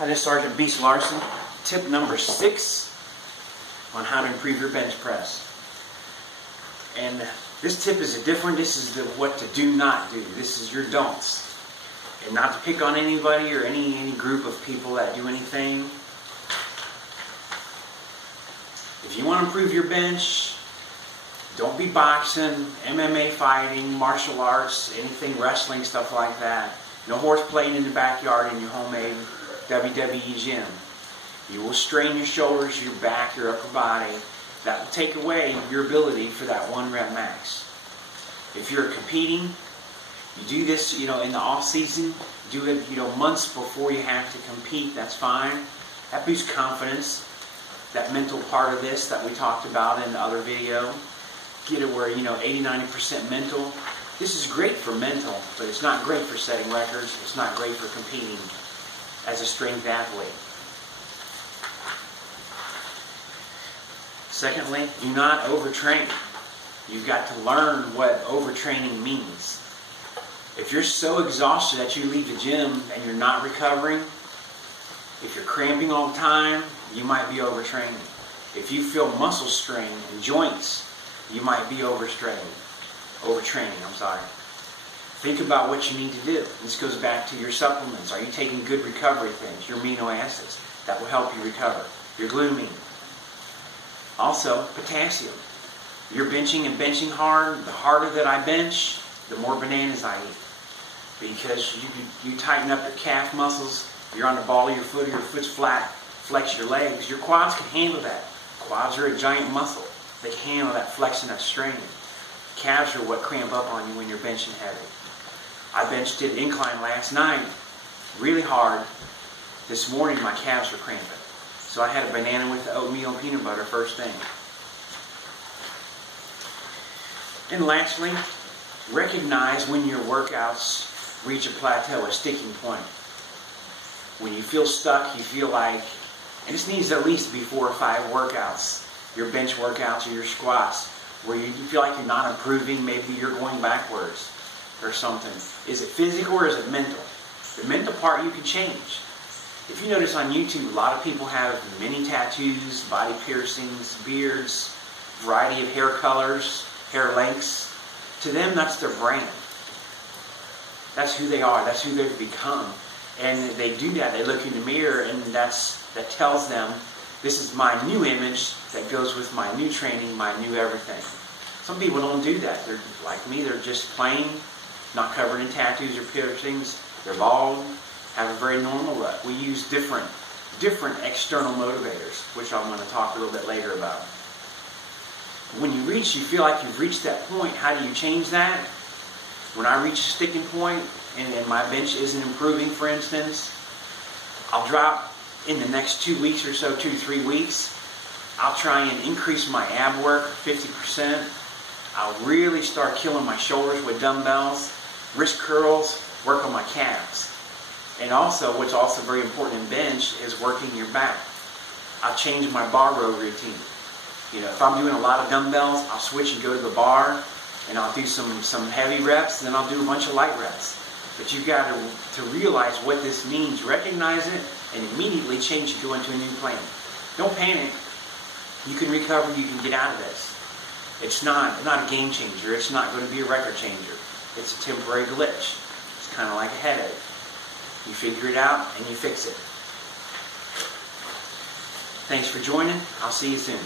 Hi, this is Sergeant Beast Larson. Tip number 6 on how to improve your bench press. And this tip is this is the what to do not do. This is your don'ts. And not to pick on anybody or any group of people that do anything. If you want to improve your bench, don't be boxing, MMA fighting, martial arts, anything, wrestling, stuff like that. No horse playing in the backyard in your homemade WWE gym. You will strain your shoulders, your back, your upper body. That will take away your ability for that 1 rep max. If you're competing, you do this, in the off season. Do it, months before you have to compete. That's fine. That boosts confidence. That mental part of this that we talked about in the other video. Get it where 80-90% mental. This is great for mental, but it's not great for setting records. It's not great for competing as a strength athlete. Secondly, do not overtrain. You've got to learn what overtraining means. If you're so exhausted that you leave the gym and you're not recovering, if you're cramping all the time, you might be overtraining. If you feel muscle strain in joints, you might be overtraining. Think about what you need to do. This goes back to your supplements. Are you taking good recovery things? Your amino acids. That will help you recover. Your glutamine. Also, potassium. You're benching and benching hard. The harder that I bench, the more bananas I eat. Because you tighten up your calf muscles. You're on the ball of your foot or your foot's flat. Flex your legs. Your quads can handle that. Quads are a giant muscle. They can handle that flex and that strain. Calves are what cramp up on you when you're benching heavy. I benched it incline last night really hard. This morning my calves were cramping. So I had a banana with the oatmeal and peanut butter first thing. And lastly, recognize when your workouts reach a plateau, a sticking point. When you feel stuck, you feel like, and this needs at least be 4 or 5 workouts, your bench workouts or your squats, where you feel like you're not improving, maybe you're going backwards or something. Is it physical or is it mental? The mental part you can change. If you notice on YouTube, a lot of people have many tattoos, body piercings, beards, variety of hair colors, hair lengths. To them, that's their brand. That's who they are. That's who they've become. And they do that. They look in the mirror, and that tells them, this is my new image that goes with my new training, my new everything. Some people don't do that. They're like me. They're just plain, not covered in tattoos or piercings. They're bald, have a very normal look. We use different external motivators, which I'm going to talk a little bit later about. When you feel like you've reached that point, how do you change that? When I reach a sticking point and my bench isn't improving, for instance, I'll drop in the next 2 weeks or so, 2 to 3 weeks, I'll try and increase my ab work 50%. I'll really start killing my shoulders with dumbbells, wrist curls, work on my calves. And also, what's also very important in bench is working your back. I'll change my bar row routine. If I'm doing a lot of dumbbells, I'll switch and go to the bar, and I'll do some heavy reps, then I'll do a bunch of light reps. But you've got to realize what this means, recognize it, and immediately change and go into a new plan. Don't panic. You can recover, you can get out of this. It's not a game changer. It's not going to be a record changer. It's a temporary glitch. It's kind of like a headache. You figure it out and you fix it. Thanks for joining. I'll see you soon.